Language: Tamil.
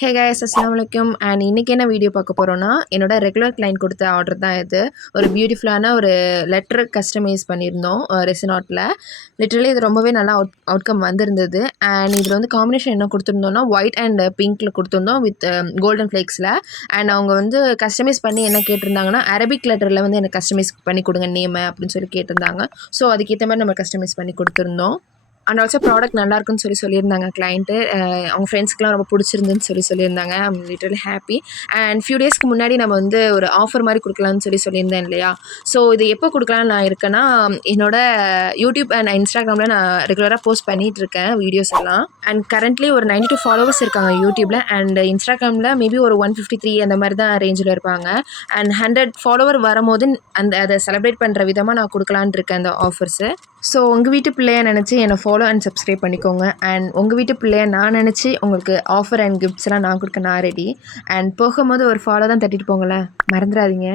ஹே கைஸ் அஸ்ஸலாமு அலைக்கும் அண்ட் இன்றைக்கி என்ன வீடியோ பார்க்க போகிறோன்னா என்னோட ரெகுலர் கிளைண்ட் கொடுத்த ஆர்டர் தான் இது. ஒரு பியூட்டிஃபுல்லான ஒரு லெட்டர் கஸ்டமைஸ் பண்ணியிருந்தோம் ரெசின் ஆர்ட்டில். லிட்ரலி இது ரொம்பவே நல்லா அவுட்கம் வந்திருந்தது. அண்ட் இதில் வந்து காம்பினேஷன் என்ன கொடுத்துருந்தோன்னா ஒயிட் அண்ட் பிங்க்கில் கொடுத்துருந்தோம் வித் கோல்டன் ஃப்ளேக்ஸில். அண்ட் அவங்க வந்து கஸ்டமைஸ் பண்ணி என்ன கேட்டிருந்தாங்கன்னா அரபிக் லெட்டரில் வந்து எனக்கு கஸ்டமைஸ் பண்ணி கொடுங்க நேமை அப்படின்னு சொல்லி கேட்டிருந்தாங்க. ஸோ அதுக்கேற்ற மாதிரி நம்ம கஸ்டமைஸ் பண்ணி கொடுத்துருந்தோம். அண்ட் ஆல்சோ ப்ராடக்ட் நல்லாயிருக்குன்னு சொல்லியிருந்தாங்க கிளைண்ட்டு. அவங்க ஃப்ரெண்ட்ஸ்க்குலாம் ரொம்ப பிடிச்சிருந்துன்னு சொல்லியிருந்தாங்க. I'm literally happy. And few டேஸ்க்கு முன்னாடி நம்ம வந்து ஒரு ஆஃபர் மாதிரி கொடுக்கலான்னு சொல்லியிருந்தேன் இல்லையா? ஸோ இது எப்போ கொடுக்கலான்னு நான் இருக்கேன்னா, என்னோட யூடியூப் அண்ட் இன்ஸ்டாகிராமில் நான் ரெகுலராக போஸ்ட் பண்ணிகிட்ருக்கேன் வீடியோஸ் எல்லாம். அண்ட் கரண்ட்லி ஒரு 92 ஃபாலோவர்ஸ் இருக்காங்க யூடியூப்பில். அண்ட் இன்ஸ்டாகிராமில் மேபி ஒரு 153 அந்த மாதிரி தான் ரேஞ்சில் இருப்பாங்க. அண்ட் 100 ஃபாலோவர் வரும்போது அதை செலிப்ரேட் பண்ணுற விதமாக நான் கொடுக்கலான்னு இருக்கேன் அந்த ஆஃபர்ஸு. ஸோ உங்கள் வீட்டு பிள்ளையை நினச்சி என்னை ஃபாலோ அண்ட் சப்ஸ்கிரைப் பண்ணிக்கோங்க. அண்ட் உங்கள் வீட்டு பிள்ளையை நான் நினச்சி உங்களுக்கு ஆஃபர் அண்ட் கிஃப்ட்ஸ்லாம் நான் கொடுக்க நான் ரெடி. அண்ட் போகும்போது ஒரு ஃபாலோ தான் தட்டிட்டு போங்களேன், மறந்துடாதீங்க.